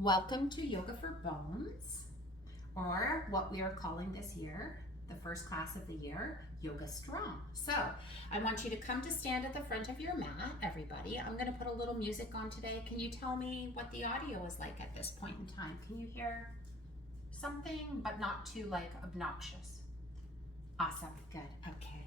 Welcome to Yoga for Bones, or what we are calling this year, the first class of the year, Yoga Strong. So I want you to come to stand at the front of your mat, everybody. I'm going to put a little music on today. Can you tell me what the audio is like at this point in time? Can you hear something, but not too obnoxious? Awesome, good, okay.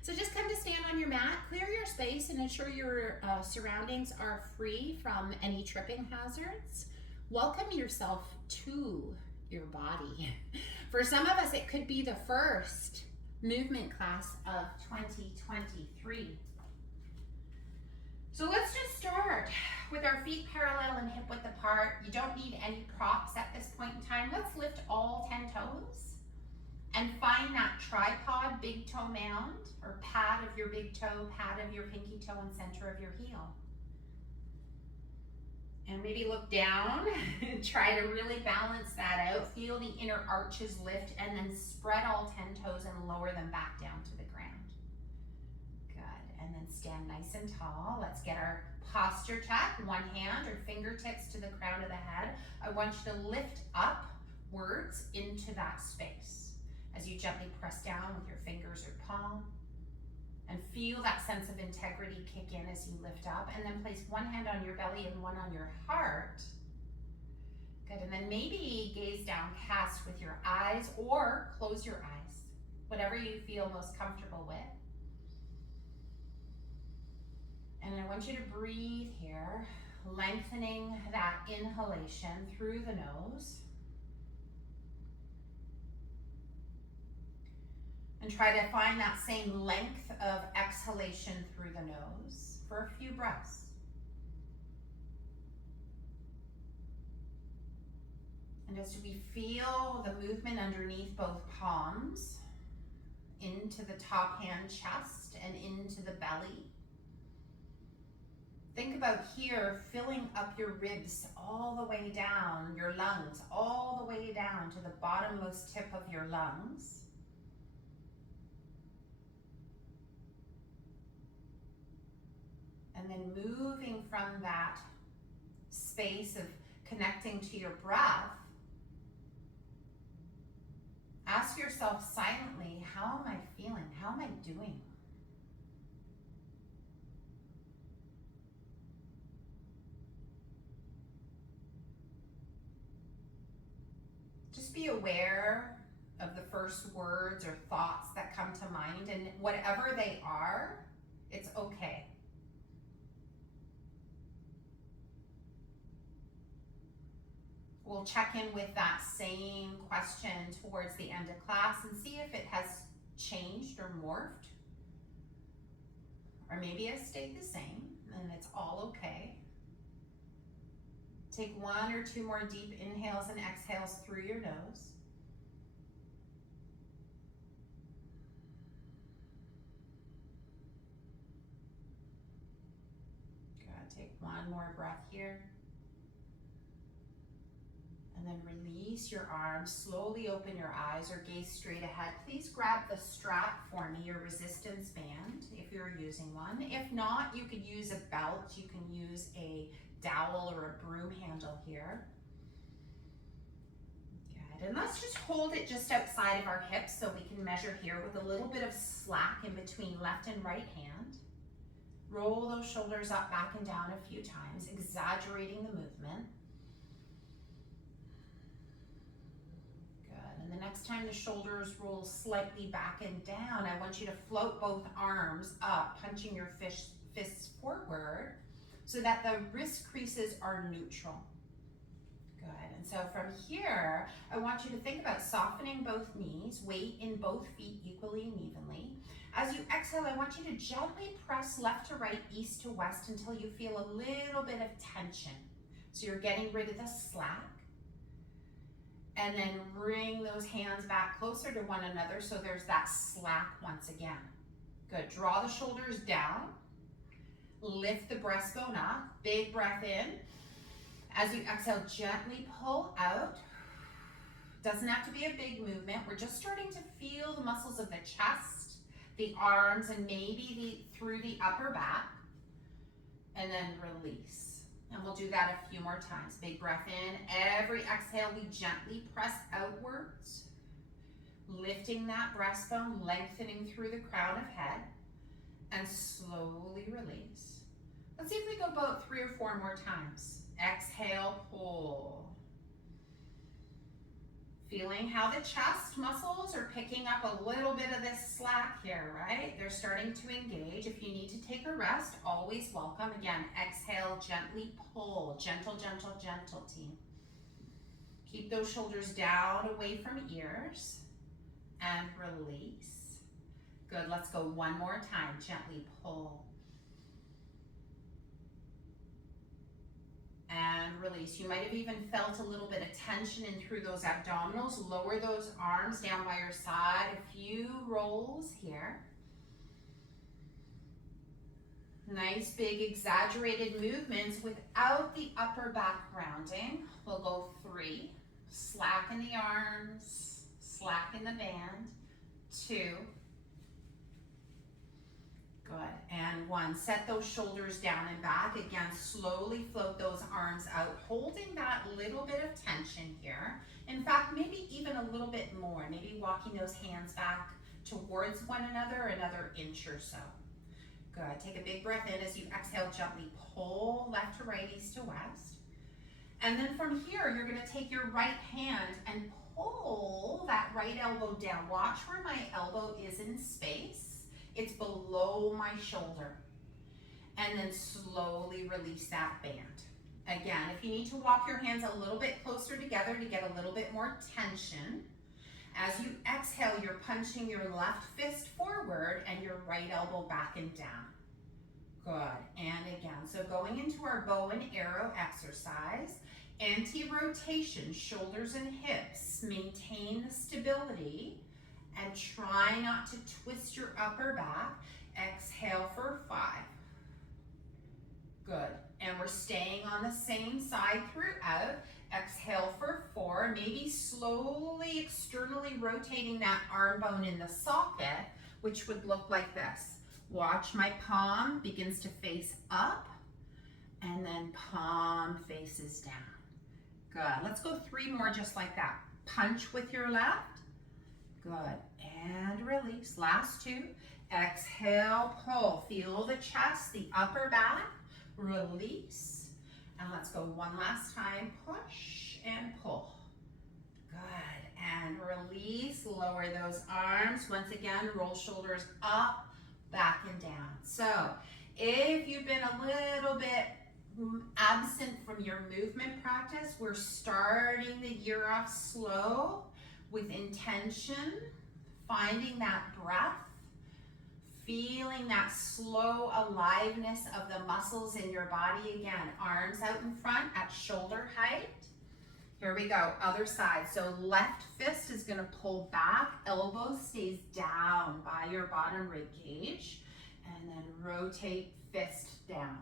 So just come to stand on your mat, clear your space, and ensure your surroundings are free from any tripping hazards. Welcome yourself to your body. For some of us, it could be the first movement class of 2023. So let's just start with our feet parallel and hip width apart. You don't need any props at this point in time. Let's lift all 10 toes and find that tripod big toe mound, or pad of your big toe, pad of your pinky toe, and center of your heel. And maybe look down and try to really balance that out. Feel the inner arches lift, and then spread all 10 toes and lower them back down to the ground. Good, and then stand nice and tall. Let's get our posture check. One hand or fingertips to the crown of the head. I want you to lift upwards into that space as you gently press down with your fingers or palm. And feel that sense of integrity kick in as you lift up, and then place one hand on your belly and one on your heart. Good, and then maybe gaze downcast with your eyes, or close your eyes, whatever you feel most comfortable with. And I want you to breathe here, lengthening that inhalation through the nose. And try to find that same length of exhalation through the nose for a few breaths. And as we feel the movement underneath both palms, into the top hand chest and into the belly, think about here filling up your ribs all the way down, your lungs all the way down to the bottommost tip of your lungs. And then moving from that space of connecting to your breath, ask yourself silently, how am I feeling? How am I doing? Just be aware of the first words or thoughts that come to mind, and whatever they are, it's okay. We'll check in with that same question towards the end of class and see if it has changed or morphed. Or maybe it stayed the same, and it's all okay. Take one or two more deep inhales and exhales through your nose. Good, take one more breath here. And then release your arms, slowly open your eyes or gaze straight ahead. Please grab the strap for me, your resistance band, if you're using one. If not, you could use a belt. You can use a dowel or a broom handle here. Good, and let's just hold it just outside of our hips so we can measure here with a little bit of slack in between left and right hand. Roll those shoulders up, back and down a few times, exaggerating the movement. And the next time the shoulders roll slightly back and down, I want you to float both arms up, punching your fists forward so that the wrist creases are neutral. Good, and so from here, I want you to think about softening both knees, weight in both feet equally and evenly. As you exhale, I want you to gently press left to right, east to west until you feel a little bit of tension. So you're getting rid of the slack. And then bring those hands back closer to one another so there's that slack once again. Good, draw the shoulders down. Lift the breastbone up, big breath in. As you exhale, gently pull out. Doesn't have to be a big movement. We're just starting to feel the muscles of the chest, the arms, and maybe through the upper back. And then release. And we'll do that a few more times. Big breath in. Every exhale, we gently press outwards, lifting that breastbone, lengthening through the crown of head, and slowly release. Let's see if we go about 3 or 4 more times. Exhale, pull. Feeling how the chest muscles are picking up a little bit of this slack here, right? They're starting to engage. If you need to take a rest, always welcome. Again, exhale, gently pull. Gentle, gentle, gentle, team. Keep those shoulders down away from ears and release. Good, let's go one more time. Gently pull. And release. You might have even felt a little bit of tension in through those abdominals. Lower those arms down by your side. A few rolls here. Nice big exaggerated movements without the upper back grounding. We'll go 3. Slacken the arms, slacken the band. 2. Good, and 1. Set those shoulders down and back. Again, slowly float those arms out, holding that little bit of tension here. In fact, maybe even a little bit more. Maybe walking those hands back towards one another, another inch or so. Good, take a big breath in as you exhale, gently pull left to right, east to west. And then from here, you're gonna take your right hand and pull that right elbow down. Watch where my elbow is in space. It's below my shoulder. And then slowly release that band. Again, if you need to walk your hands a little bit closer together to get a little bit more tension, as you exhale, you're punching your left fist forward and your right elbow back and down. Good, and again, so going into our bow and arrow exercise, anti-rotation, shoulders and hips, maintain the stability, and try not to twist your upper back. Exhale for 5. Good, and we're staying on the same side throughout. Exhale for 4, maybe slowly externally rotating that arm bone in the socket, which would look like this. Watch my palm begins to face up, and then palm faces down. Good, let's go 3 more just like that. Punch with your left. Good, and release. Last 2. Exhale, pull. Feel the chest, the upper back. Release. And let's go one last time. Push and pull. Good, and release. Lower those arms. Once again, roll shoulders up, back and down. So, if you've been a little bit absent from your movement practice, we're starting the year off slow, with intention, finding that breath, feeling that slow aliveness of the muscles in your body. Again, arms out in front at shoulder height. Here we go, other side. So left fist is gonna pull back, elbow stays down by your bottom rib cage, and then rotate fist down.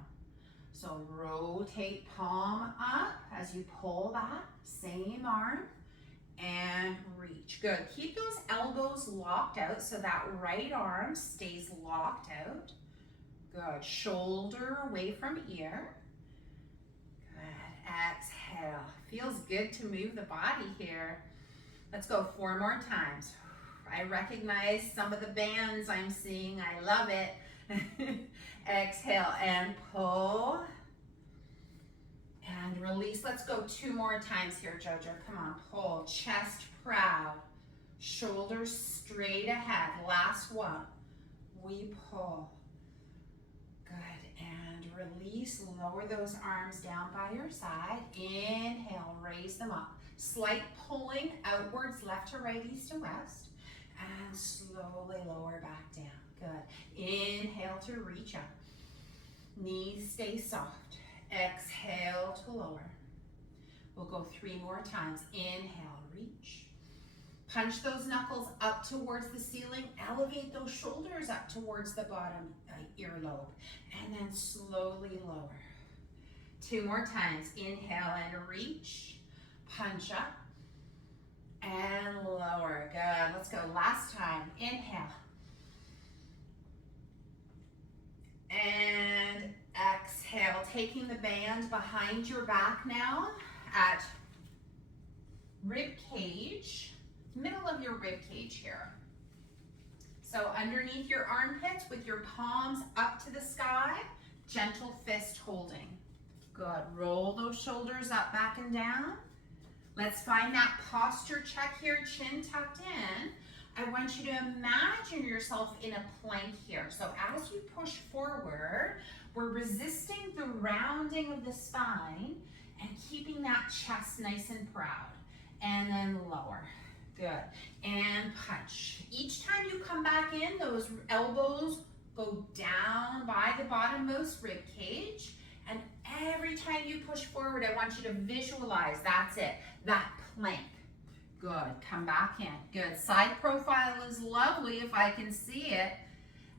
So rotate palm up as you pull that, same arm, and reach. Good, keep those elbows locked out so that right arm stays locked out. Good, shoulder away from ear. Good, exhale. Feels good to move the body here. Let's go 4 more times. I recognize some of the bands I'm seeing, I love it. Exhale and pull. And release. Let's go 2 more times here, Jojo. Come on, pull. Chest proud. Shoulders straight ahead. Last 1. We pull. Good. And release. Lower those arms down by your side. Inhale. Raise them up. Slight pulling outwards, left to right, east to west. And slowly lower back down. Good. Inhale to reach up. Knees stay soft. Exhale to lower. We'll go 3 more times. Inhale, reach. Punch those knuckles up towards the ceiling. Elevate those shoulders up towards the bottom earlobe. And then slowly lower. 2 more times. Inhale and reach. Punch up. And lower. Good. Let's go. Last time. Inhale. And Exhale, taking the band behind your back now at rib cage, middle of your rib cage here. So underneath your armpits with your palms up to the sky, gentle fist holding. Good, roll those shoulders up, back and down. Let's find that posture check here, chin tucked in. I want you to imagine yourself in a plank here. So as you push forward, we're resisting the rounding of the spine and keeping that chest nice and proud. And then lower. Good. And punch. Each time you come back in, those elbows go down by the bottommost rib cage. And every time you push forward, I want you to visualize, that's it, that plank. Good, come back in. Good, side profile is lovely if I can see it.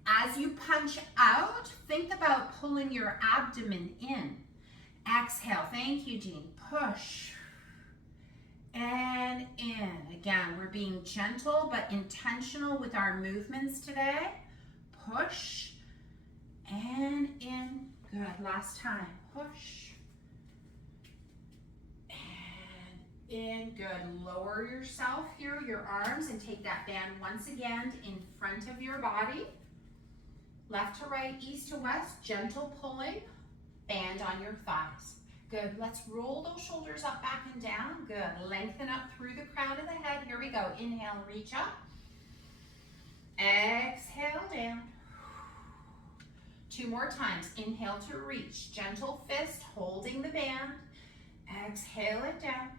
As you punch out, think about pulling your abdomen in. Exhale, thank you, Jean. Push. And in. Again, we're being gentle but intentional with our movements today. Push. And in. Good, last time. Push. And in. Good. Lower yourself here, your arms, and take that band once again in front of your body. Left to right, east to west, gentle pulling. Band on your thighs. Good, let's roll those shoulders up, back and down. Good, lengthen up through the crown of the head. Here we go, inhale, reach up. Exhale, down. 2 more times, inhale to reach. Gentle fist, holding the band. Exhale it down.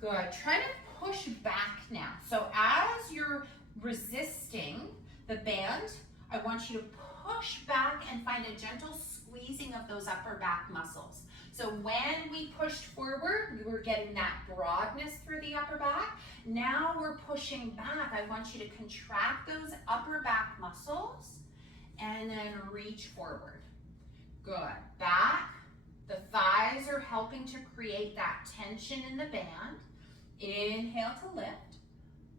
Good, try to push back now. So as you're resisting the band, I want you to push back and find a gentle squeezing of those upper back muscles. So when we pushed forward, we were getting that broadness through the upper back. Now we're pushing back. I want you to contract those upper back muscles and then reach forward. Good. Back. The thighs are helping to create that tension in the band. Inhale to lift.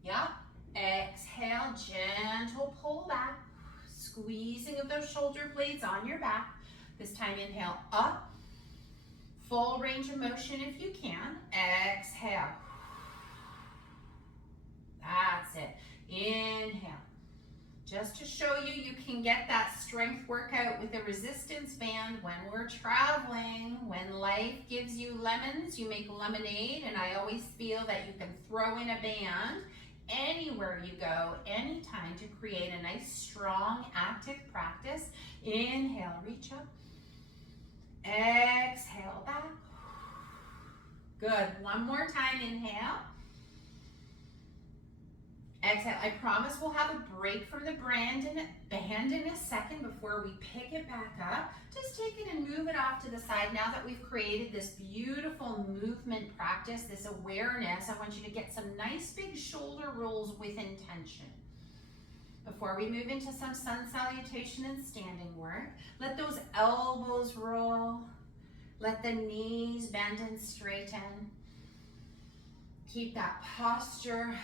Yep. Exhale, gentle pull back. Squeezing of those shoulder blades on your back. This time inhale up. Full range of motion if you can. Exhale. That's it. Inhale. Just to show you, you can get that strength workout with a resistance band when we're traveling. When life gives you lemons, you make lemonade, and I always feel that you can throw in a band anywhere you go, anytime, to create a nice, strong, active practice. Inhale, reach up. Exhale, back. Good. One more time, inhale. Exhale. I promise we'll have a break from the band in a second before we pick it back up. Just take it and move it off to the side. Now that we've created this beautiful movement practice, this awareness, I want you to get some nice big shoulder rolls with intention. Before we move into some sun salutation and standing work, let those elbows roll. Let the knees bend and straighten. Keep that posture.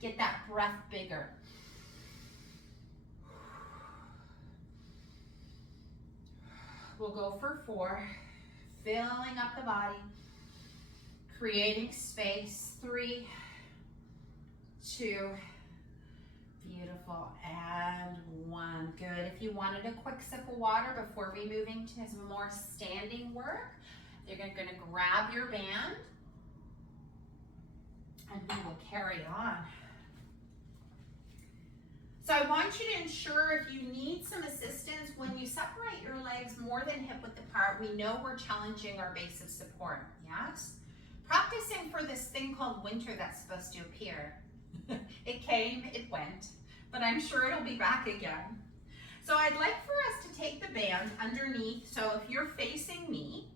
Get that breath bigger. We'll go for 4. Filling up the body. Creating space. 3, 2, beautiful, and 1. Good. If you wanted a quick sip of water before we move into some more standing work, you're going to grab your band and we will carry on. So I want you to ensure, if you need some assistance, when you separate your legs more than hip width apart, we know we're challenging our base of support, yes? Practicing for this thing called winter that's supposed to appear. It came, it went, but I'm sure it'll be back again. So I'd like for us to take the band underneath. So if you're facing me,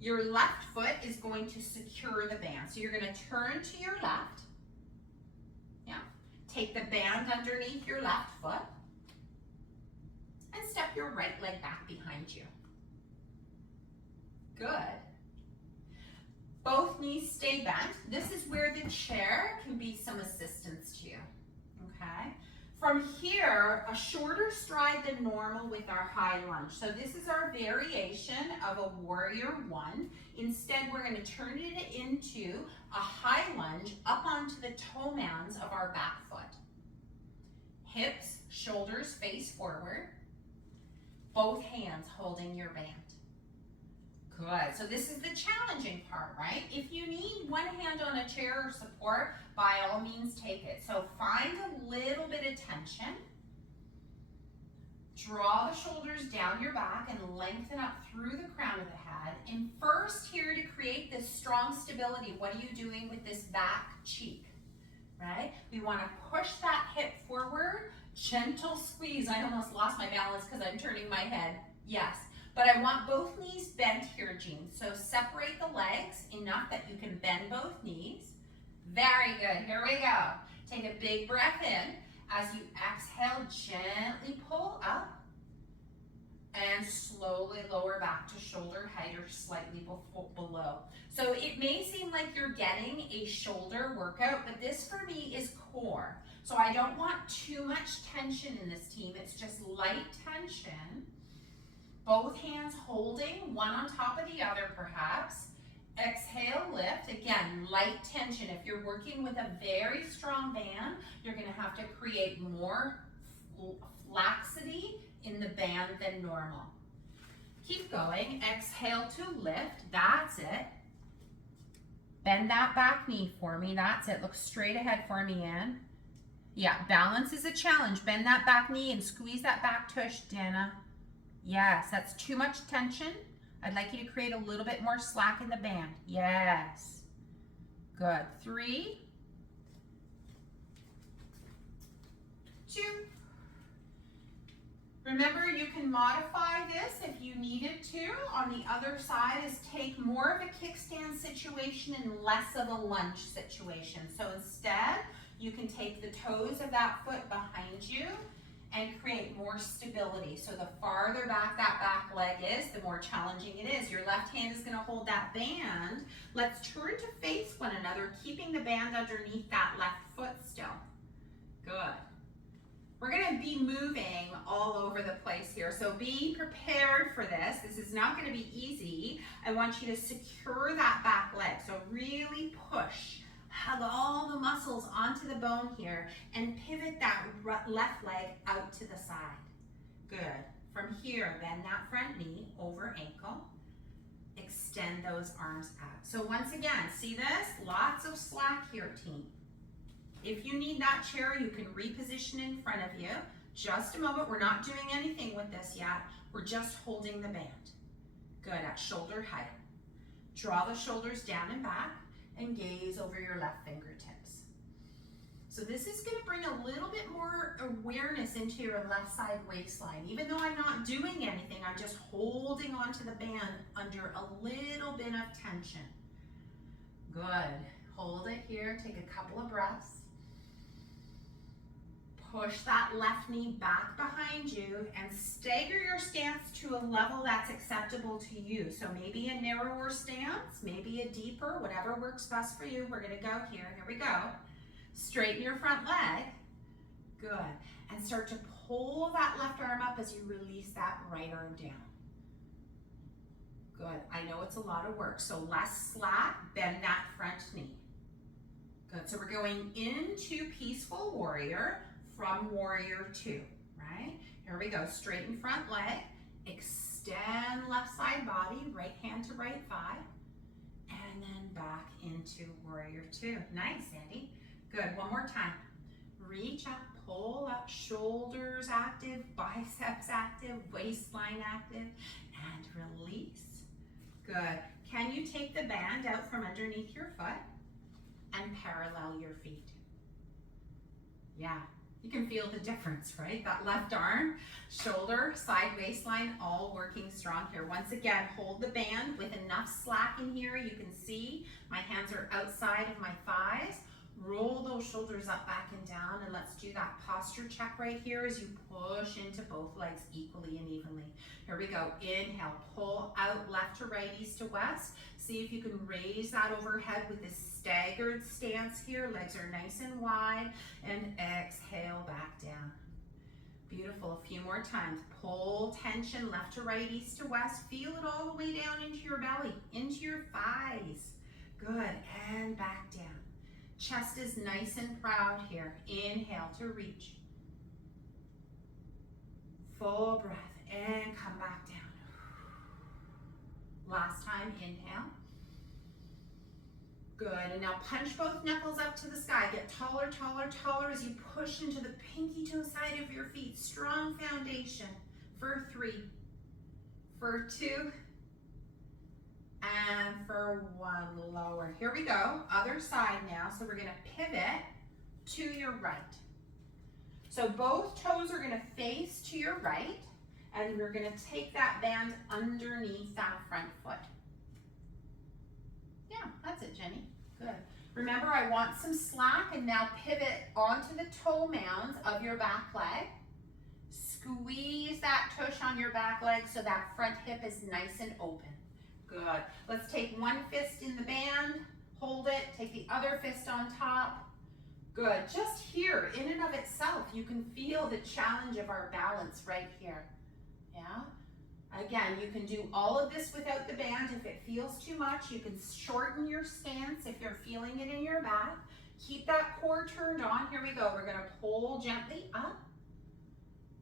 your left foot is going to secure the band. So you're going to turn to your left. Yeah. Take the band underneath your left foot and step your right leg back behind you. Good. Both knees stay bent. This is where the chair can be some assistance to you. Okay? From here, a shorter stride than normal with our high lunge. So this is our variation of a warrior one. Instead, we're going to turn it into a high lunge up onto the toe mounds of our back foot. Hips, shoulders face forward. Both hands holding your band. Good. So this is the challenging part, right? If you need one hand on a chair or support, by all means take it. So find a little bit of tension. Draw the shoulders down your back and lengthen up through the crown of the head. And first here to create this strong stability, what are you doing with this back cheek, right? We want to push that hip forward, gentle squeeze. I almost lost my balance because I'm turning my head. Yes. But I want both knees bent here, Jean. So separate the legs enough that you can bend both knees. Very good. Here we go. Take a big breath in. As you exhale, gently pull up and slowly lower back to shoulder height or slightly below. So it may seem like you're getting a shoulder workout, but this for me is core. So I don't want too much tension in this team. It's just light tension. Both hands holding, one on top of the other perhaps. Exhale, lift. Again, light tension. If you're working with a very strong band, you're going to have to create more laxity in the band than normal. Keep going. Exhale to lift. That's it. Bend that back knee for me. That's it. Look straight ahead for me, Ann. Yeah, balance is a challenge. Bend that back knee and squeeze that back tush, Dana. Yes, that's too much tension. I'd like you to create a little bit more slack in the band. Yes. Good. 3, 2. Remember, you can modify this if you needed to. On the other side is take more of a kickstand situation and less of a lunge situation. So instead, you can take the toes of that foot behind you and create more stability. So the farther back that back leg is, the more challenging it is. Your left hand is going to hold that band. Let's turn to face one another, keeping the band underneath that left foot still. Good. We're going to be moving all over the place here, so be prepared for this. This is not going to be easy. I want you to secure that back leg, so really push. Hug all the muscles onto the bone here and pivot that left leg out to the side. Good. From here, bend that front knee over ankle. Extend those arms out. So once again, see this? Lots of slack here, team. If you need that chair, you can reposition in front of you. Just a moment. We're not doing anything with this yet. We're just holding the band. Good. At shoulder height. Draw the shoulders down and back. And gaze over your left fingertips. So this is going to bring a little bit more awareness into your left side waistline. Even though I'm not doing anything, I'm just holding onto the band under a little bit of tension. Good. Hold it here. Take a couple of breaths. Push that left knee back behind you and stagger your stance to a level that's acceptable to you. So maybe a narrower stance, maybe a deeper, whatever works best for you. We're going to go here. Here we go. Straighten your front leg. Good. And start to pull that left arm up as you release that right arm down. Good. I know it's a lot of work. So less slack, bend that front knee. Good. So we're going into peaceful warrior from warrior 2, right? Here we go. Straighten front leg, extend left side body, right hand to right thigh, and then back into warrior 2. Nice, Sandy. Good. One more time. Reach up, pull up, shoulders active, biceps active, waistline active, and release. Good. Can you take the band out from underneath your foot and parallel your feet? Yeah. You can feel the difference, right? That left arm, shoulder, side waistline, all working strong here. Once again, hold the band with enough slack in here. You can see my hands are outside of my thighs. Roll those shoulders up, back, and down, and let's do that posture check right here as you push into both legs equally and evenly. Here we go. Inhale, pull out left to right, east to west. See if you can raise that overhead with a staggered stance here. Legs are nice and wide, and exhale back down. Beautiful. A few more times. Pull tension left to right, east to west. Feel it all the way down into your belly, into your thighs. Good. And back down. Chest is nice and proud here. Inhale to reach. Full breath and come back down. Last time, inhale. Good, and now punch both knuckles up to the sky. Get taller, taller, taller as you push into the pinky toe side of your feet. Strong foundation for 3, for 2, and for 1. Lower. Here we go. Other side now. So we're going to pivot to your right. So both toes are going to face to your right, and we're going to take that band underneath that front foot. Yeah, that's it, Jenny. Good. Remember, I want some slack, and now pivot onto the toe mounds of your back leg. Squeeze that tush on your back leg so that front hip is nice and open. Good. Let's take one fist in the band, hold it, take the other fist on top. Good. Just here, in and of itself, you can feel the challenge of our balance right here. Yeah? Again, you can do all of this without the band. If it feels too much, you can shorten your stance if you're feeling it in your back. Keep that core turned on. Here we go. We're going to pull gently up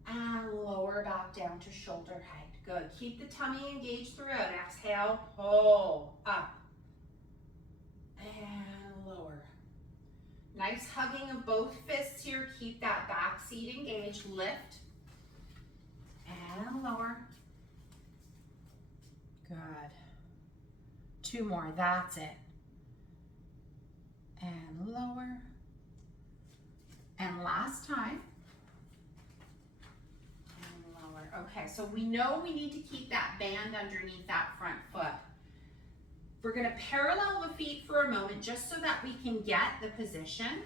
and lower back down to shoulder height. Good. Keep the tummy engaged throughout. Exhale, pull up and lower. Nice hugging of both fists here. Keep that back seat engaged. Lift and lower. Good. 2 more. That's it. And lower. And last time. Okay, so we know we need to keep that band underneath that front foot. We're going to parallel the feet for a moment just so that we can get the position.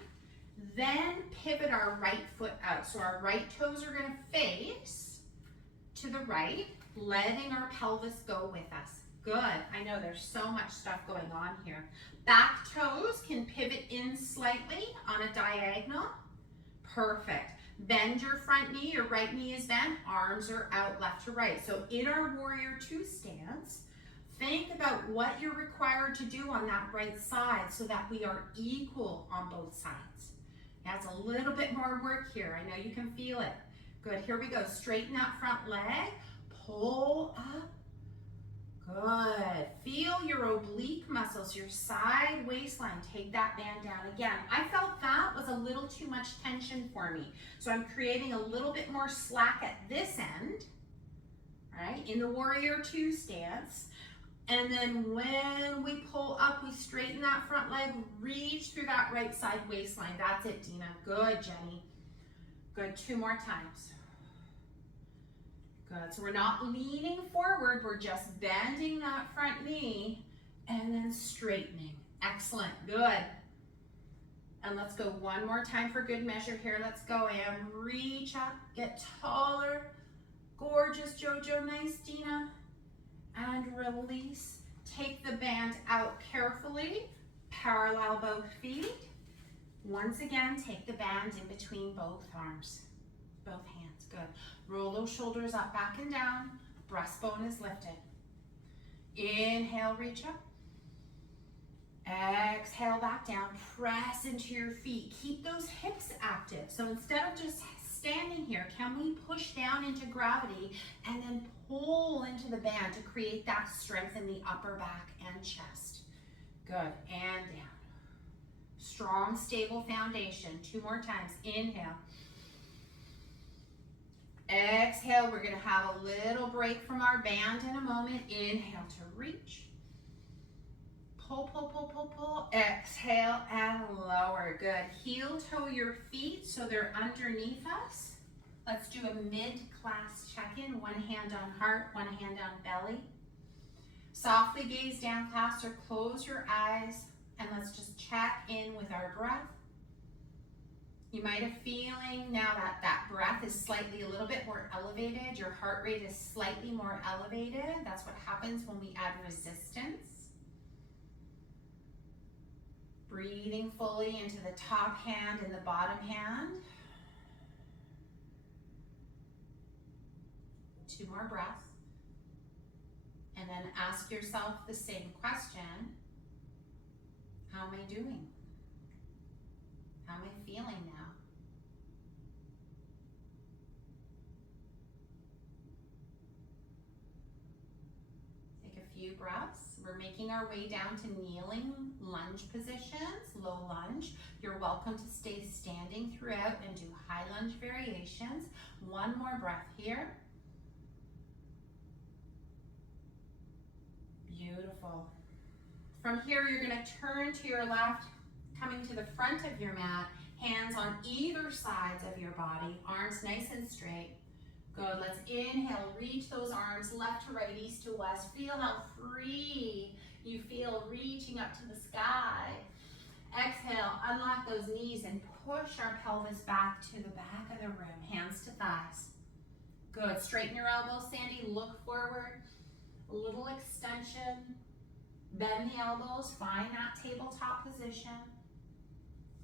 Then pivot our right foot out. So our right toes are going to face to the right, letting our pelvis go with us. Good. I know there's so much stuff going on here. Back toes can pivot in slightly on a diagonal. Perfect. Bend your front knee, your right knee is bent, arms are out left to right. So in our warrior 2 stance, think about what you're required to do on that right side so that we are equal on both sides. That's a little bit more work here. I know you can feel it. Good, here we go. Straighten that front leg, pull up. Good. Feel your oblique muscles, your side waistline. Take that band down again. I felt that was a little too much tension for me. So I'm creating a little bit more slack at this end, right, in the warrior 2 stance. And then when we pull up, we straighten that front leg, reach through that right side waistline. That's it, Dina. Good, Jenny. Good. 2 more times. Good, so we're not leaning forward, we're just bending that front knee and then straightening. Excellent, good. And let's go one more time for good measure here. Let's go and reach up, get taller. Gorgeous, Jojo, nice, Dina. And release. Take the band out carefully, parallel both feet. Once again, take the band in between both arms, both hands, good. Roll those shoulders up, back and down. Breastbone is lifted. Inhale, reach up. Exhale, back down. Press into your feet. Keep those hips active. So instead of just standing here, can we push down into gravity and then pull into the band to create that strength in the upper back and chest? Good, and down. Strong, stable foundation. 2 more times. Inhale. Exhale, we're going to have a little break from our band in a moment. Inhale to reach. Pull, pull, pull, pull, pull. Exhale and lower. Good. Heel toe your feet so they're underneath us. Let's do a mid-class check-in. One hand on heart, one hand on belly. Softly gaze down, class, or close your eyes. And let's just check in with our breath. You might have feeling now that that breath is slightly a little bit more elevated. Your heart rate is slightly more elevated. That's what happens when we add resistance. Breathing fully into the top hand and the bottom hand. 2 more breaths. And then ask yourself the same question. How am I doing? How am I feeling now? Take a few breaths. We're making our way down to kneeling lunge positions, low lunge. You're welcome to stay standing throughout and do high lunge variations. 1 more breath here. Beautiful. From here, you're going to turn to your left, coming to the front of your mat, hands on either sides of your body, arms nice and straight. Good, let's inhale, reach those arms left to right, east to west. Feel how free you feel reaching up to the sky. Exhale, unlock those knees and push our pelvis back to the back of the room, hands to thighs. Good, straighten your elbows, Sandy, look forward. A little extension, bend the elbows, find that tabletop position.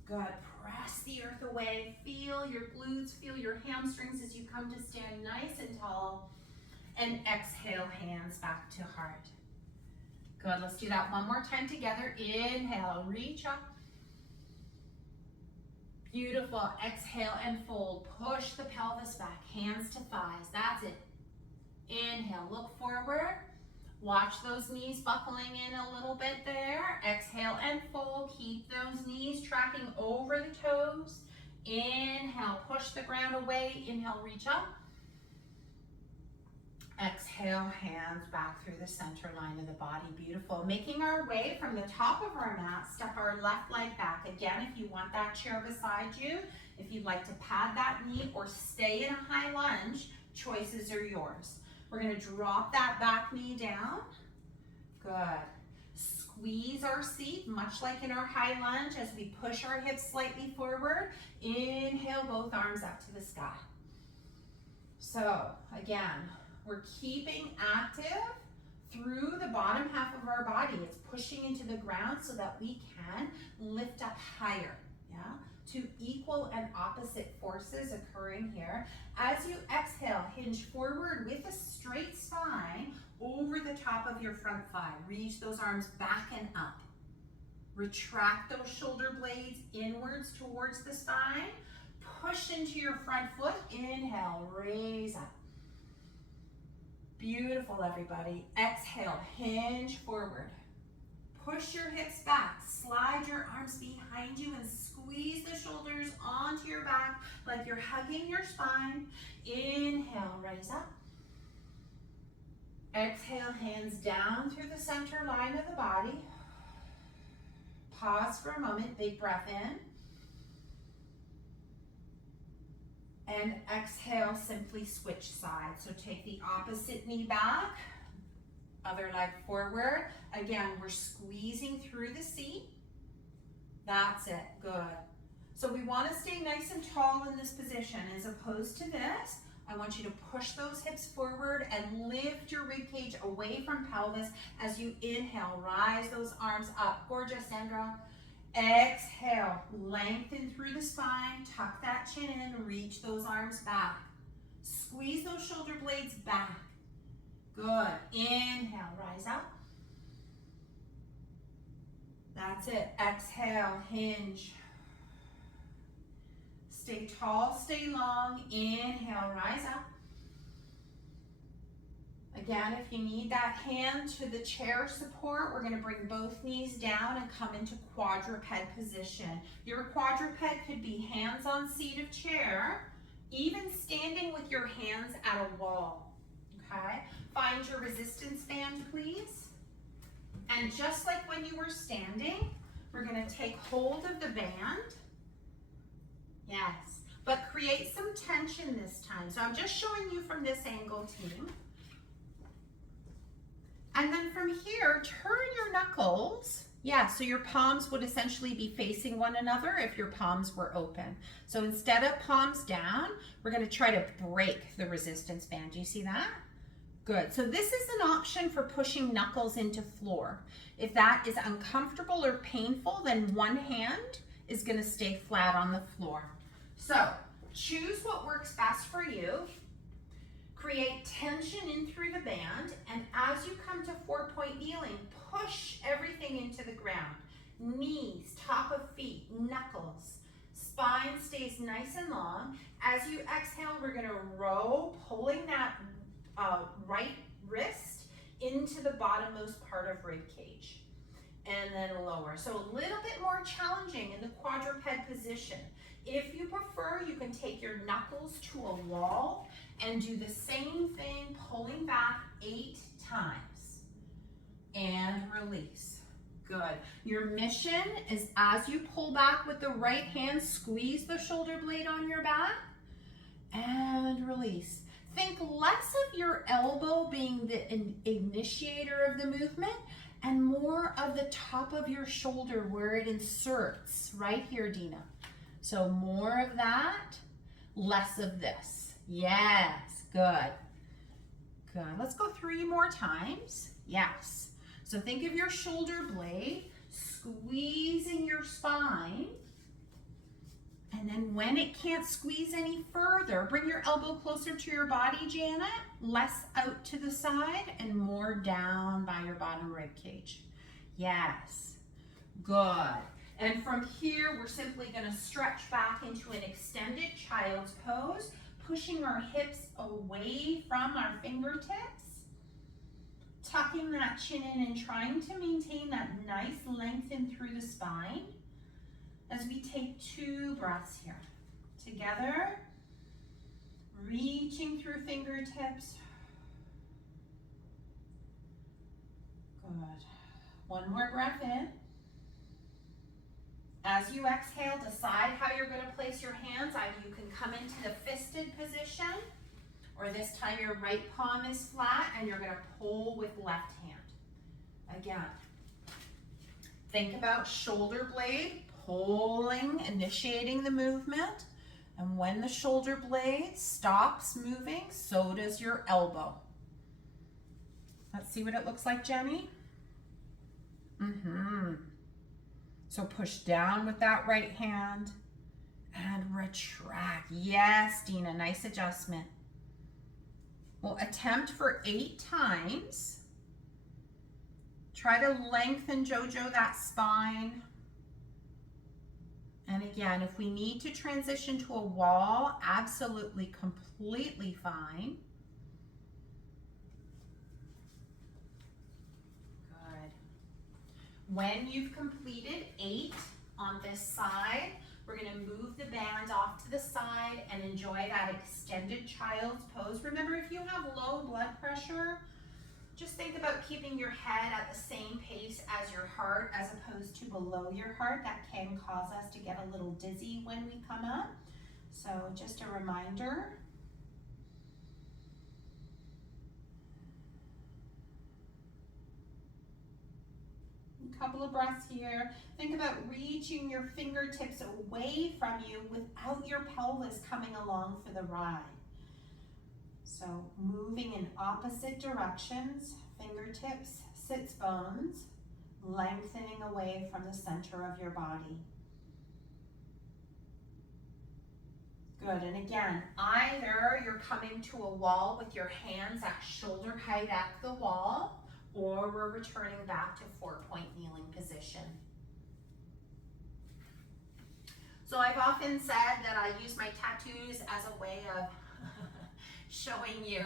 Good, press the earth away, feel your glutes, feel your hamstrings as you come to stand nice and tall, and exhale, hands back to heart. Good, let's do that 1 more time together. Inhale, reach up. Beautiful, exhale and fold, push the pelvis back, hands to thighs, that's it. Inhale, look forward. Watch those knees buckling in a little bit there. Exhale and fold. Keep those knees tracking over the toes. Inhale, push the ground away. Inhale, reach up. Exhale, hands back through the center line of the body. Beautiful. Making our way from the top of our mat, step our left leg back. Again, if you want that chair beside you, if you'd like to pad that knee or stay in a high lunge, choices are yours. We're going to drop that back knee down. Good. Squeeze our seat, much like in our high lunge, as we push our hips slightly forward. Inhale, both arms up to the sky. So, again, we're keeping active through the bottom half of our body. It's pushing into the ground so that we can lift up higher. Yeah? 2 equal and opposite forces occurring here. As you exhale, hinge forward with a straight spine over the top of your front thigh. Reach those arms back and up. Retract those shoulder blades inwards towards the spine. Push into your front foot. Inhale, raise up. Beautiful, everybody. Exhale, hinge forward. Push your hips back. Slide your arms behind you and squeeze the shoulders onto your back like you're hugging your spine. Inhale, raise up. Exhale, hands down through the center line of the body. Pause for a moment, big breath in. And exhale, simply switch sides. So take the opposite knee back, other leg forward. Again, we're squeezing through the seat. That's it, good. So we want to stay nice and tall in this position. As opposed to this, I want you to push those hips forward and lift your rib cage away from pelvis as you inhale. Rise those arms up. Gorgeous, Sandra. Exhale, lengthen through the spine, tuck that chin in, reach those arms back. Squeeze those shoulder blades back. Good. Inhale, rise up. That's it. Exhale, hinge. Stay tall, stay long. Inhale, rise up. Again, if you need that hand to the chair support, we're going to bring both knees down and come into quadruped position. Your quadruped could be hands on seat of chair, even standing with your hands at a wall. Okay? Find your resistance band, please. And just like when you were standing, we're going to take hold of the band. Yes, but create some tension this time. So I'm just showing you from this angle, team. And then from here, turn your knuckles Yeah, so your palms would essentially be facing one another if your palms were open. So instead of palms down, we're going to try to break the resistance band. Do you see that? Good. So this is an option for pushing knuckles into floor. If that is uncomfortable or painful, then one hand is going to stay flat on the floor. So choose what works best for you. Create tension in through the band, and as you come to 4-point kneeling, push everything into the ground. Knees, top of feet, knuckles. Spine stays nice and long. As you exhale, we're going to row, pulling that right wrist into the bottommost part of rib cage. And then lower. So a little bit more challenging in the quadruped position. If you prefer, you can take your knuckles to a wall and do the same thing, pulling back 8 times. And release. Good. Your mission is as you pull back with the right hand, squeeze the shoulder blade on your back and release. Think less of your elbow being the initiator of the movement and more of the top of your shoulder where it inserts, right here, Dina. So more of that, less of this. Yes, good. Good. Let's go 3 more times. Yes. So think of your shoulder blade, squeezing your spine. And then when it can't squeeze any further, bring your elbow closer to your body, Janet, less out to the side and more down by your bottom rib cage. Yes, good. And from here, we're simply gonna stretch back into an extended child's pose, pushing our hips away from our fingertips, tucking that chin in and trying to maintain that nice lengthen through the spine. As we take 2 breaths here. Together, reaching through fingertips. Good. 1 more breath in. As you exhale, decide how you're going to place your hands. Either you can come into the fisted position, or this time your right palm is flat and you're going to pull with left hand. Again, think about shoulder blade, pulling, initiating the movement. And when the shoulder blade stops moving, so does your elbow. Let's see what it looks like, Jenny. So push down with that right hand and retract. Yes, Dina, nice adjustment. We'll attempt for 8 times. Try to lengthen, Jojo, that spine. And again, if we need to transition to a wall, absolutely, completely fine. Good. When you've completed 8 on this side, we're going to move the band off to the side and enjoy that extended child's pose. Remember, if you have low blood pressure, just think about keeping your head at the same pace as your heart as opposed to below your heart. That can cause us to get a little dizzy when we come up. So just a reminder. A couple of breaths here. Think about reaching your fingertips away from you without your pelvis coming along for the ride. So moving in opposite directions, fingertips, sits bones, lengthening away from the center of your body. Good, and again, either you're coming to a wall with your hands at shoulder height at the wall, or we're returning back to 4-point kneeling position. So I've often said that I use my tattoos as a way of showing you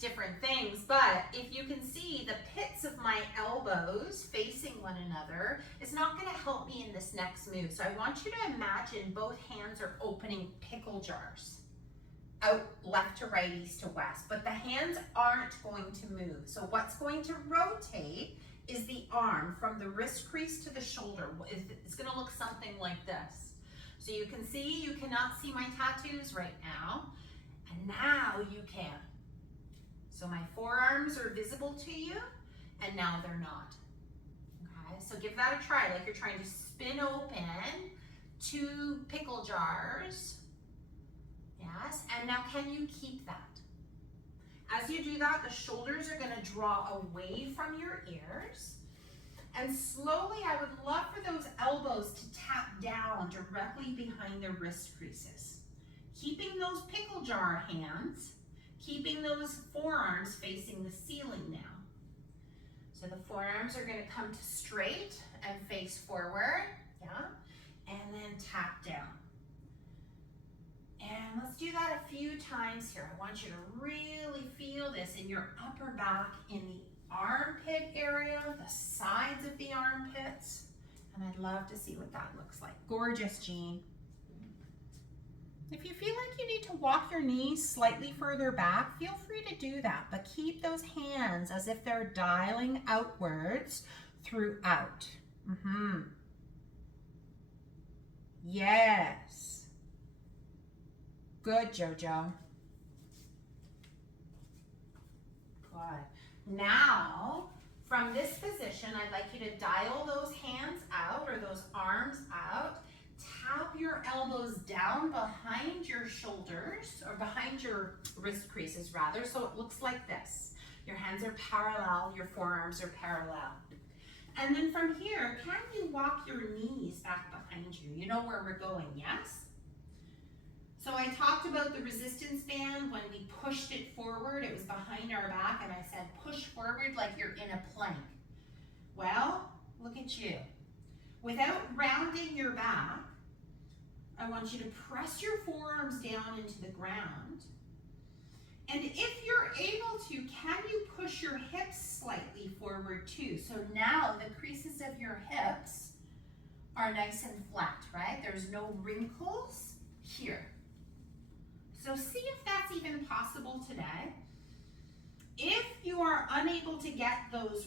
different things, but if you can see the pits of my elbows facing one another, it's not going to help me in this next move. So I want you to imagine both hands are opening pickle jars out left to right, east to west, but the hands aren't going to move. So what's going to rotate is the arm from the wrist crease to the shoulder. It's going to look something like this. So you can see, you cannot see my tattoos right now, and now you can. So my forearms are visible to you, and now they're not. Okay, so give give that a try, like you're trying to spin open 2 pickle jars. Yes, and now can you keep that? As you do that, the shoulders are gonna draw away from your ears. And slowly, I would love for those elbows to tap down directly behind the wrist creases. Keeping those pickle jar hands, keeping those forearms facing the ceiling now. So the forearms are gonna come to straight and face forward, yeah, and then tap down. And let's do that a few times here. I want you to really feel this in your upper back, in the armpit area, the sides of the armpits. And I'd love to see what that looks like. Gorgeous, Jean. If you feel like you need to walk your knees slightly further back, feel free to do that, but keep those hands as if they're dialing outwards throughout. Yes. Good, Jojo. Good. Now, from this position, I'd like you to dial those hands out or those arms out. Tap your elbows down behind your shoulders, or behind your wrist creases rather, so it looks like this. Your hands are parallel, your forearms are parallel. And then from here, can you walk your knees back behind you? You know where we're going, yes? So I talked about the resistance band. When we pushed it forward, it was behind our back, and I said push forward like you're in a plank. Well, look at you. Without rounding your back, I want you to press your forearms down into the ground. And if you're able to, can you push your hips slightly forward too? So now the creases of your hips are nice and flat, right? There's no wrinkles here. So see if that's even possible today. If you are unable to get those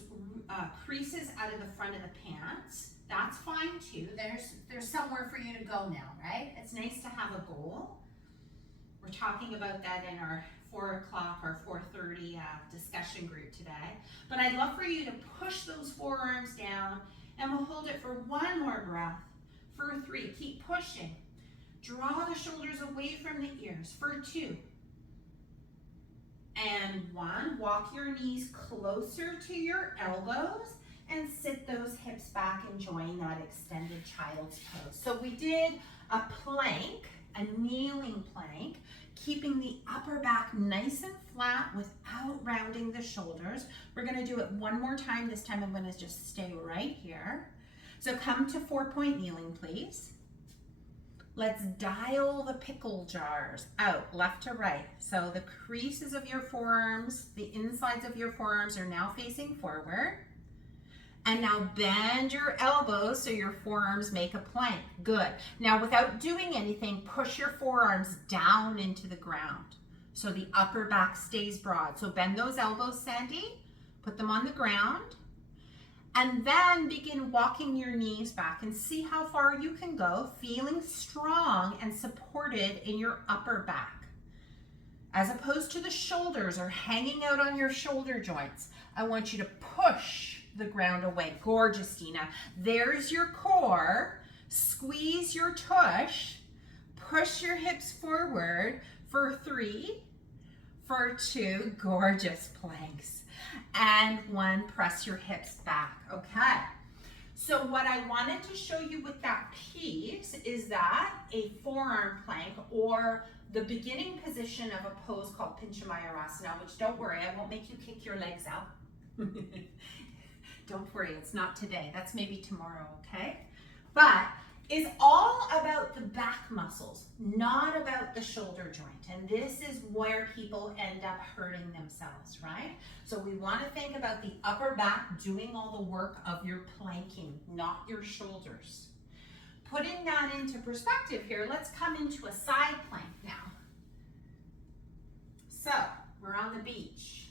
creases out of the front of the pants, that's fine too. There's somewhere for you to go now, right? It's nice to have a goal. We're talking about that in our 4 o'clock or 4:30 discussion group today. But I'd love for you to push those forearms down, and we'll hold it for 1 more breath. For 3, keep pushing. Draw the shoulders away from the ears. For 2. And 1, walk your knees closer to your elbows and sit those hips back, enjoying that extended child's pose. So we did a plank, a kneeling plank, keeping the upper back nice and flat without rounding the shoulders. We're gonna do it 1 more time. This time I'm gonna just stay right here. So come to 4-point kneeling, please. Let's dial the pickle jars out, left to right. So the creases of your forearms, the insides of your forearms are now facing forward. And now bend your elbows so your forearms make a plank. Good. Now without doing anything, push your forearms down into the ground so the upper back stays broad. So bend those elbows, Sandy. Put them on the ground. And then begin walking your knees back and see how far you can go, feeling strong and supported in your upper back. As opposed to the shoulders or hanging out on your shoulder joints, I want you to push the ground away. Gorgeous, Dina. There's your core. Squeeze your tush. Push your hips forward for 3, for 2, gorgeous planks. And 1, press your hips back. Okay. So what I wanted to show you with that piece is that a forearm plank, or the beginning position of a pose called Pinchamayurasana, which don't worry, I won't make you kick your legs out. Don't worry, it's not today. That's maybe tomorrow, okay? But is all about the back muscles, not about the shoulder joint. And this is where people end up hurting themselves, right? So we want to think about the upper back doing all the work of your planking, not your shoulders. Putting that into perspective here, let's come into a side plank now. So we're on the beach.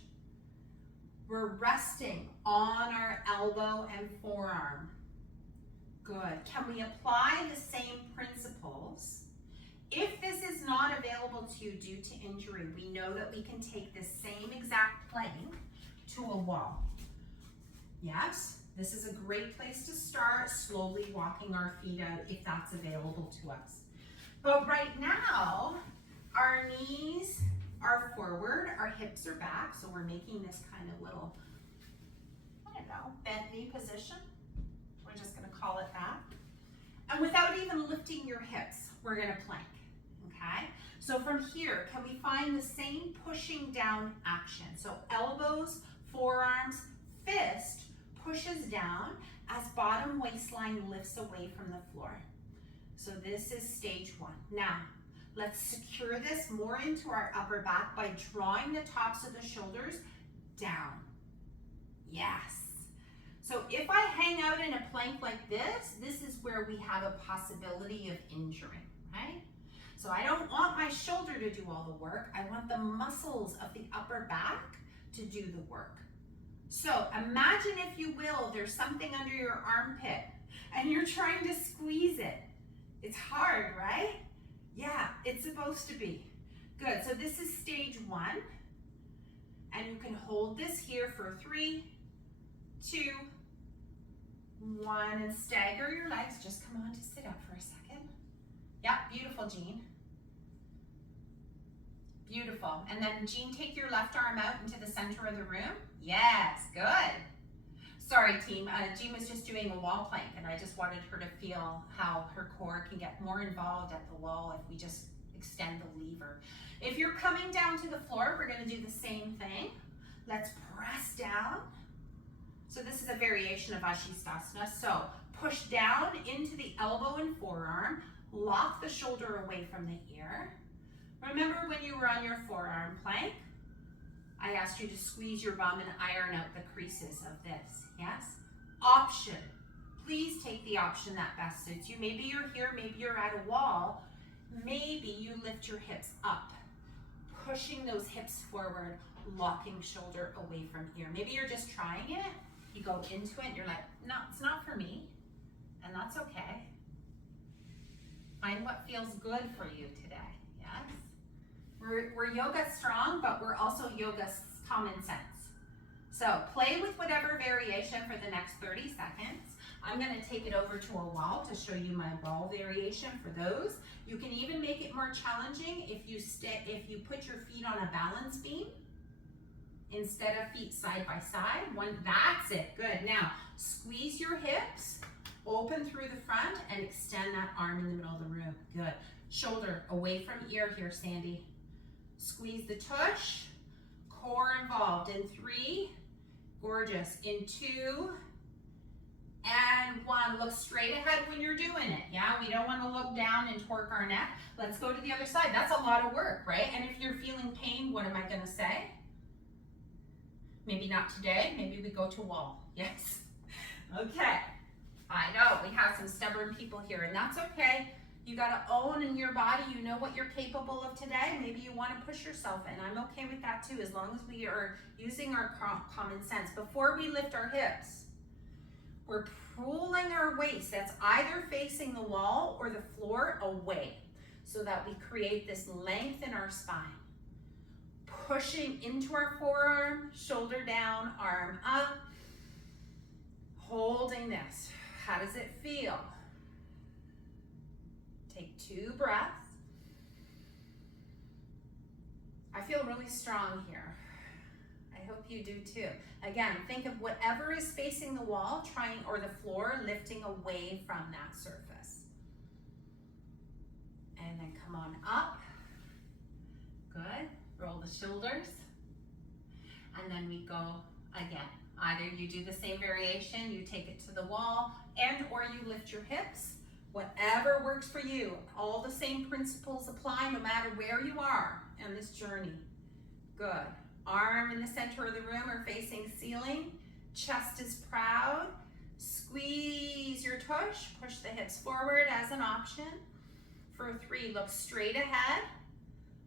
We're resting on our elbow and forearm. Good. Can we apply the same principles? If this is not available to you due to injury, we know that we can take the same exact plank to a wall. Yes? This is a great place to start, slowly walking our feet out if that's available to us. But right now, our knees are forward, our hips are back, so we're making this kind of little, I don't know, bent knee position. We're just gonna call it that. And without even lifting your hips, we're gonna plank, okay? So from here, can we find the same pushing down action? So elbows, forearms, fist pushes down as bottom waistline lifts away from the floor. So this is stage one. Now, let's secure this more into our upper back by drawing the tops of the shoulders down. Yes. So if I hang out in a plank like this is where we have a possibility of injuring, right? So I don't want my shoulder to do all the work. I want the muscles of the upper back to do the work. So imagine, if you will, there's something under your armpit and you're trying to squeeze it. It's hard, right? Yeah, it's supposed to be. Good, so this is stage one. And you can hold this here for 3, 2, 1, and stagger your legs. Just come on to sit up for a second. Yeah, beautiful, Jean. Beautiful. And then Jean, take your left arm out into the center of the room. Yes, good. Sorry, team. Jean was just doing a wall plank, and I just wanted her to feel how her core can get more involved at the wall if we just extend the lever. If you're coming down to the floor, we're going to do the same thing. Let's press down. So this is a variation of Ashistasana. So push down into the elbow and forearm. Lock the shoulder away from the ear. Remember when you were on your forearm plank, I asked you to squeeze your bum and iron out the creases of this, yes? Option, please take the option that best suits you. Maybe you're here, maybe you're at a wall, maybe you lift your hips up, pushing those hips forward, locking shoulder away from ear. Maybe you're just trying it, you go into it, and you're like, no, it's not for me, and that's okay. Find what feels good for you today, yes? We're yoga strong, but we're also yoga common sense. So play with whatever variation for the next 30 seconds. I'm gonna take it over to a wall to show you my wall variation for those. You can even make it more challenging if you put your feet on a balance beam instead of feet side by side. That's it, good. Now, squeeze your hips, open through the front, and extend that arm in the middle of the room, good. Shoulder away from ear here, Sandy. Squeeze the tush, core involved in 3, gorgeous, in 2, and 1. Look straight ahead when you're doing it, yeah? We don't want to look down and torque our neck. Let's go to the other side. That's a lot of work, right? And if you're feeling pain, what am I going to say? Maybe not today, maybe we go to wall, yes? Okay, I know, we have some stubborn people here, and that's okay. You gotta own in your body, you know what you're capable of today. Maybe you wanna push yourself, and I'm okay with that too, as long as we are using our common sense. Before we lift our hips, we're pulling our waist, that's either facing the wall or the floor, away, so that we create this length in our spine. Pushing into our forearm, shoulder down, arm up, holding this. How does it feel? Take 2 breaths. I feel really strong here. I hope you do too. Again, think of whatever is facing the wall, or the floor, lifting away from that surface. And then come on up. Good. Roll the shoulders. And then we go again. Either you do the same variation, you take it to the wall, or you lift your hips. Whatever works for you. All the same principles apply no matter where you are on this journey. Good. Arm in the center of the room or facing ceiling. Chest is proud. Squeeze your tush. Push the hips forward as an option. For 3, look straight ahead.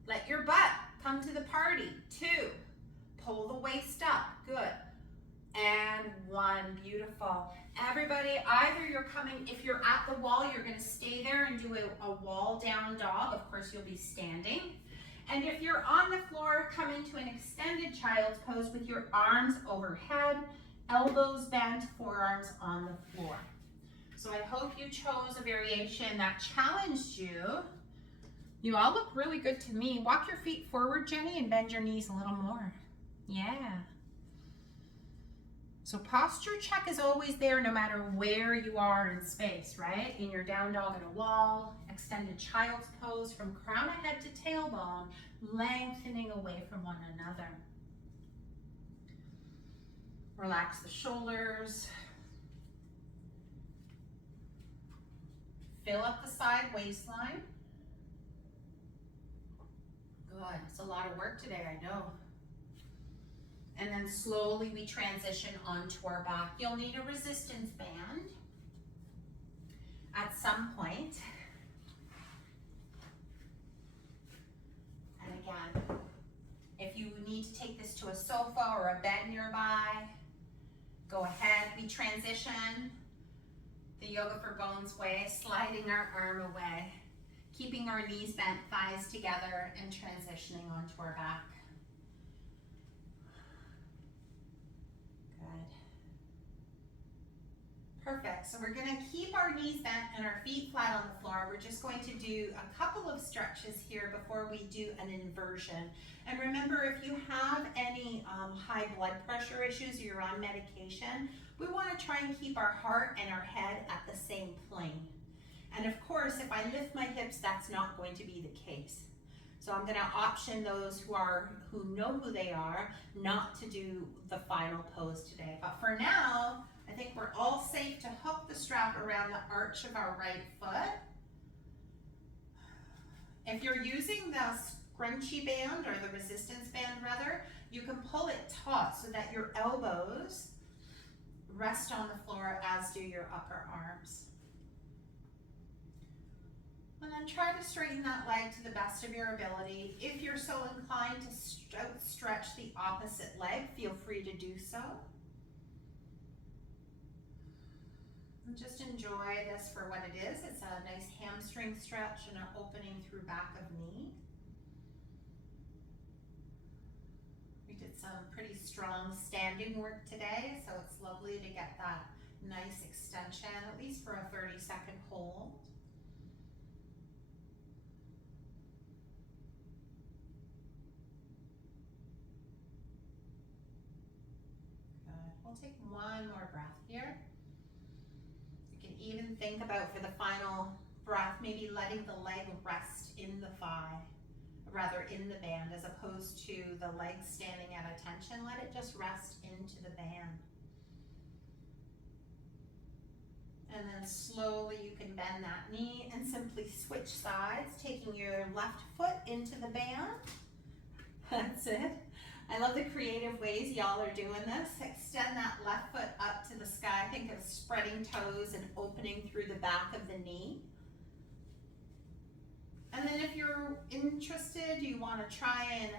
Let your butt come to the party. 2, pull the waist up. Good. And 1, beautiful. Everybody, either you're coming, if you're at the wall, you're gonna stay there and do a wall down dog. Of course, you'll be standing. And if you're on the floor, come into an extended child's pose with your arms overhead elbows bent, forearms on the floor. So I hope you chose a variation that challenged you. You all look really good to me. Walk your feet forward, Jenny, and bend your knees a little more. Yeah. So posture check is always there no matter where you are in space, right? In your down dog at a wall, extended child's pose from crown of head to tailbone, lengthening away from one another. Relax the shoulders. Fill up the side waistline. Good, it's a lot of work today, I know. And then slowly we transition onto our back. You'll need a resistance band at some point. And again, if you need to take this to a sofa or a bed nearby, go ahead. We transition the Yoga for Bones way, sliding our arm away, keeping our knees bent, thighs together, and transitioning onto our back. Perfect. So we're going to keep our knees bent and our feet flat on the floor. We're just going to do a couple of stretches here before we do an inversion. And remember, if you have any high blood pressure issues or you're on medication, we want to try and keep our heart and our head at the same plane. And of course, if I lift my hips, that's not going to be the case. So I'm going to option those who know who they are not to do the final pose today. But for now, I think we're all safe to hook the strap around the arch of our right foot. If you're using the scrunchie band or the resistance band rather, you can pull it taut so that your elbows rest on the floor, as do your upper arms. And then try to straighten that leg to the best of your ability. If you're so inclined to stretch the opposite leg, feel free to do so. And just enjoy this for what it is. It's a nice hamstring stretch and an opening through back of knee. We did some pretty strong standing work today, so it's lovely to get that nice extension, at least for a 30-second hold. Good. We'll take one more breath here. Even think about, for the final breath, maybe letting the leg rest in the thigh, rather in the band, as opposed to the leg standing at attention. Let it just rest into the band. And then slowly you can bend that knee and simply switch sides, taking your left foot into the band. That's it. I love the creative ways y'all are doing this. Extend that left foot up to the sky. Think of spreading toes and opening through the back of the knee. And then if you're interested, you want to try and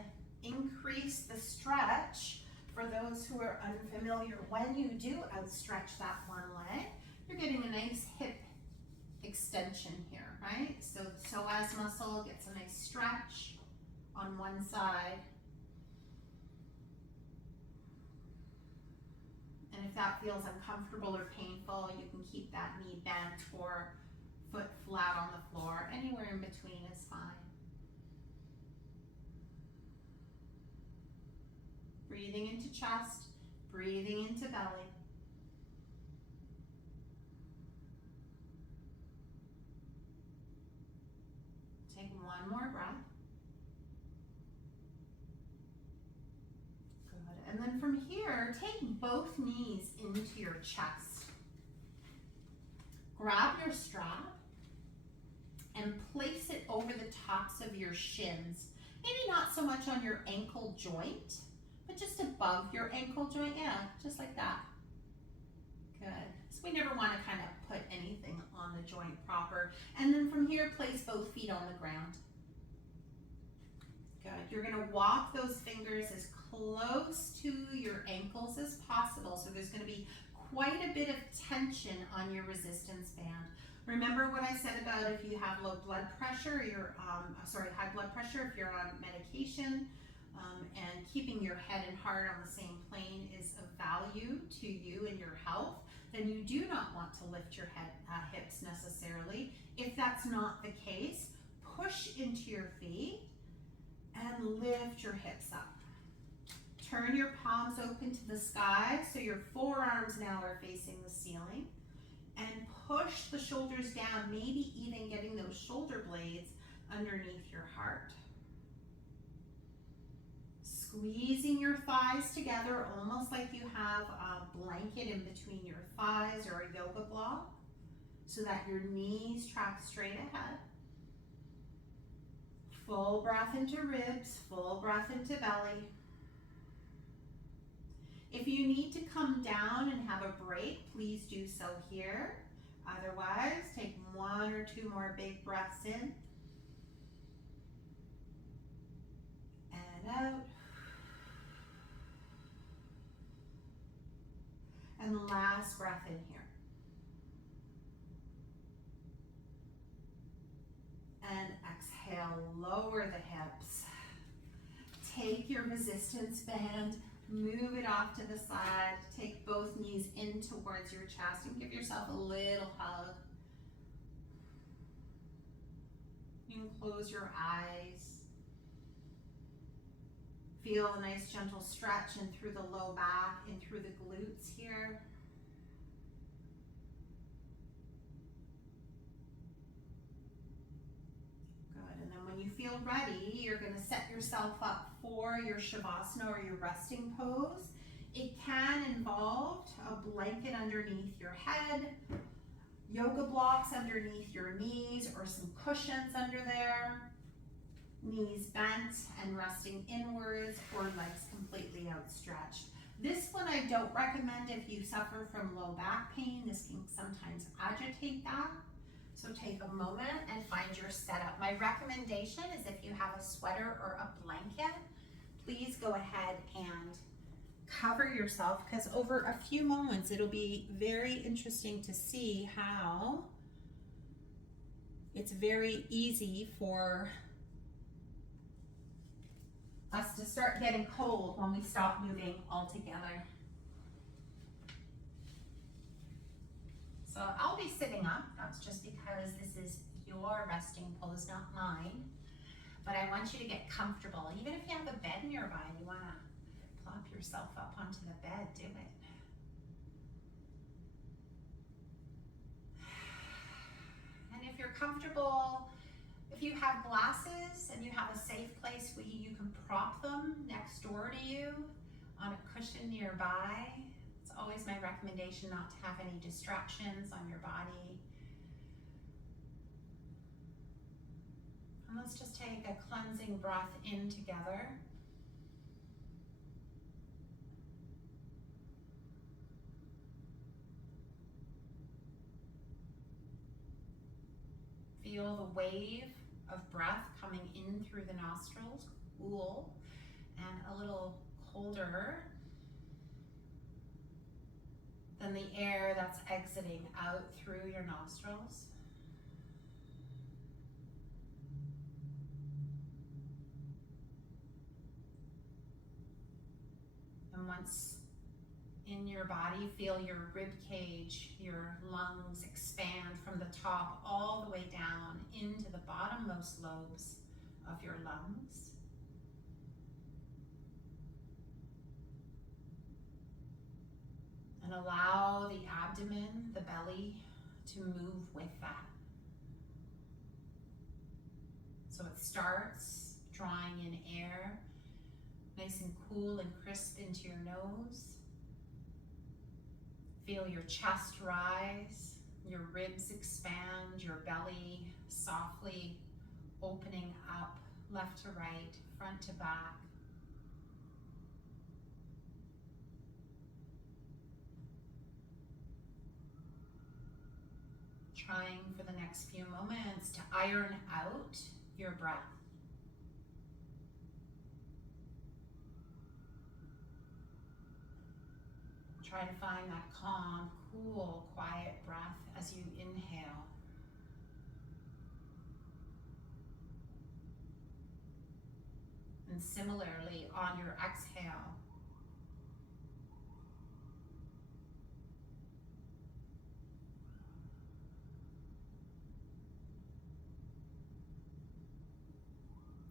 increase the stretch. For those who are unfamiliar, when you do outstretch that one leg, you're getting a nice hip extension here, right? So the psoas muscle gets a nice stretch on one side. And if that feels uncomfortable or painful, you can keep that knee bent or foot flat on the floor. Anywhere in between is fine. Breathing into chest, breathing into belly. Take one more breath. And then from here, take both knees into your chest. Grab your strap and place it over the tops of your shins. Maybe not so much on your ankle joint, but just above your ankle joint. Yeah, just like that. Good. So we never want to kind of put anything on the joint proper. And then from here, place both feet on the ground. Good. You're going to walk those fingers as close to your ankles as possible. So there's going to be quite a bit of tension on your resistance band. Remember what I said about if you have low blood pressure, high blood pressure, if you're on medication, and keeping your head and heart on the same plane is of value to you and your health, then you do not want to lift your hips necessarily. If that's not the case, push into your feet and lift your hips up. Turn your palms open to the sky so your forearms now are facing the ceiling, and push the shoulders down, maybe even getting those shoulder blades underneath your heart. Squeezing your thighs together almost like you have a blanket in between your thighs or a yoga block so that your knees track straight ahead. Full breath into ribs, full breath into belly. If you need to come down and have a break, please do so here. Otherwise, take 1 or 2 more big breaths in and out. And the last breath in here. And exhale, lower the hips. Take your resistance band, move it off to the side. Take both knees in towards your chest and give yourself a little hug. You can close your eyes. Feel a nice gentle stretch in through the low back and through the glutes here. Good, and then when you feel ready, you're going to set yourself up for your Shavasana or your resting pose. It can involve a blanket underneath your head, yoga blocks underneath your knees, or some cushions under there. Knees bent and resting inwards, or legs completely outstretched. This one I don't recommend if you suffer from low back pain. This can sometimes agitate that. So take a moment and find your setup. My recommendation is if you have a sweater or a blanket, please go ahead and cover yourself, because over a few moments it'll be very interesting to see how it's very easy for us to start getting cold when we stop moving altogether. So I'll be sitting up. That's just because this is your resting pose, not mine. But I want you to get comfortable. Even if you have a bed nearby, you want to plop yourself up onto the bed, do it. And if you're comfortable, if you have glasses and you have a safe place where you can prop them next door to you on a cushion nearby, it's always my recommendation not to have any distractions on your body. And let's just take a cleansing breath in together. Feel the wave of breath coming in through the nostrils, cool, and a little colder than the air that's exiting out through your nostrils. And once in your body, feel your rib cage, your lungs expand from the top all the way down into the bottommost lobes of your lungs. And allow the abdomen, the belly, to move with that. So it starts drawing in air, nice and cool and crisp into your nose. Feel your chest rise, your ribs expand, your belly softly opening up, left to right, front to back. Trying for the next few moments to iron out your breath. Try to find that calm, cool, quiet breath as you inhale. And And similarly, on your exhale,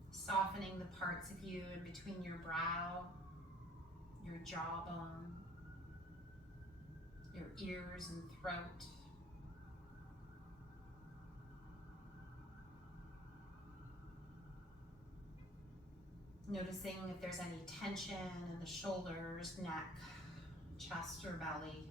softening the parts of you in between your brow, your jawbone, your ears and throat. Noticing if there's any tension in the shoulders, neck, chest, or belly.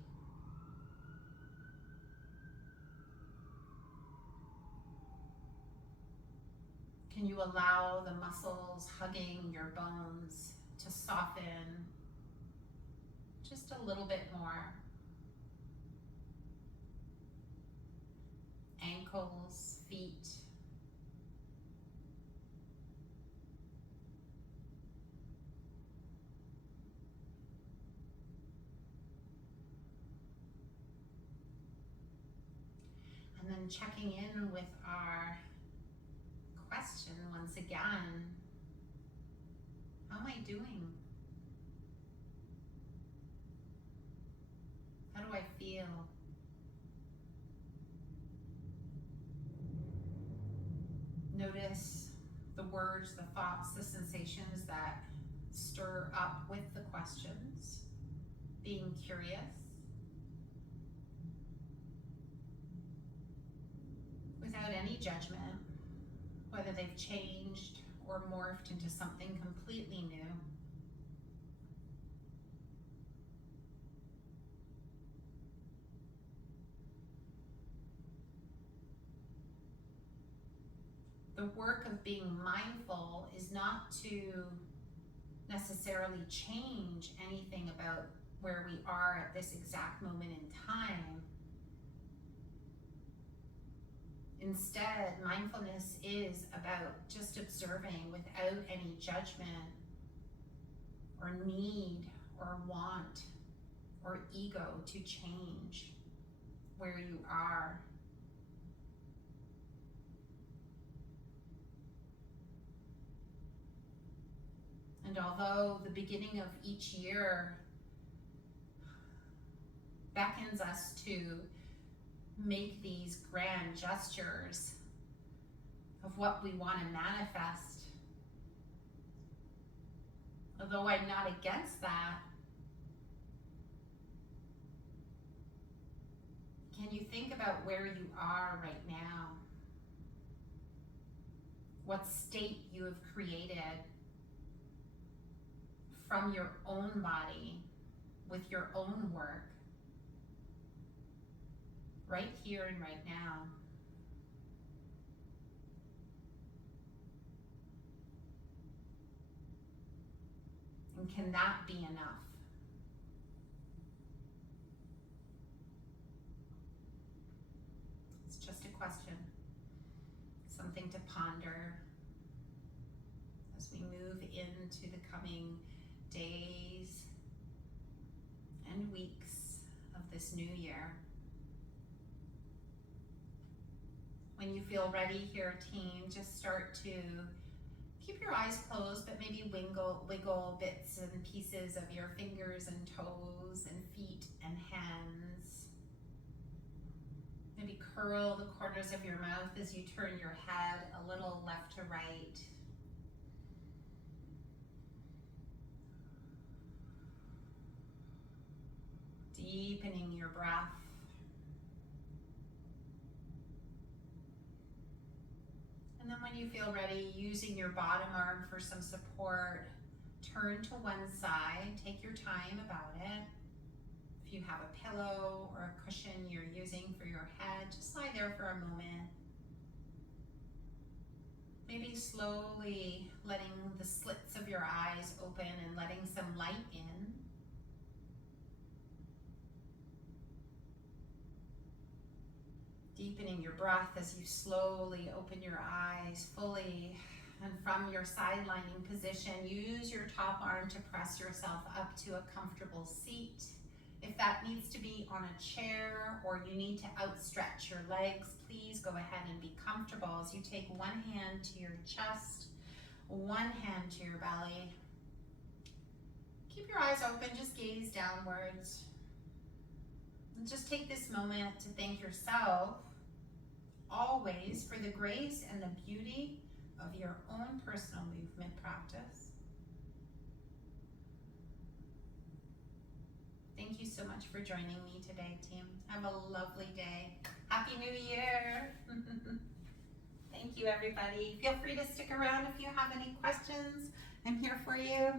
Can you allow the muscles hugging your bones to soften just a little bit more? Ankles, feet. And then checking in with our question once again. How am I doing? How do I feel? Notice the words, the thoughts, the sensations that stir up with the questions. Being curious. Without any judgment, whether they've changed or morphed into something completely new. The work of being mindful is not to necessarily change anything about where we are at this exact moment in time. Instead, mindfulness is about just observing without any judgment or need or want or ego to change where you are. And although the beginning of each year beckons us to make these grand gestures of what we want to manifest, although I'm not against that, can you think about where you are right now? What state you have created from your own body with your own work, right here and right now. And can that be enough? It's just a question, something to ponder as we move into the coming days and weeks of this new year. When you feel ready here, team, just start to keep your eyes closed, but maybe wiggle bits and pieces of your fingers and toes and feet and hands. Maybe curl the corners of your mouth as you turn your head a little left to right. Deepening your breath. And then when you feel ready, using your bottom arm for some support, turn to one side, take your time about it. If you have a pillow or a cushion you're using for your head, just lie there for a moment. Maybe slowly letting the slits of your eyes open and letting some light in. Deepening your breath as you slowly open your eyes fully. And from your side lining position, use your top arm to press yourself up to a comfortable seat. If that needs to be on a chair or you need to outstretch your legs, please go ahead and be comfortable as you take one hand to your chest, one hand to your belly. Keep your eyes open, just gaze downwards. And just take this moment to thank yourself always for the grace and the beauty of your own personal movement practice. Thank you so much for joining me today, team. Have a lovely day. Happy New Year. Thank you, everybody. Feel free to stick around if you have any questions. I'm here for you.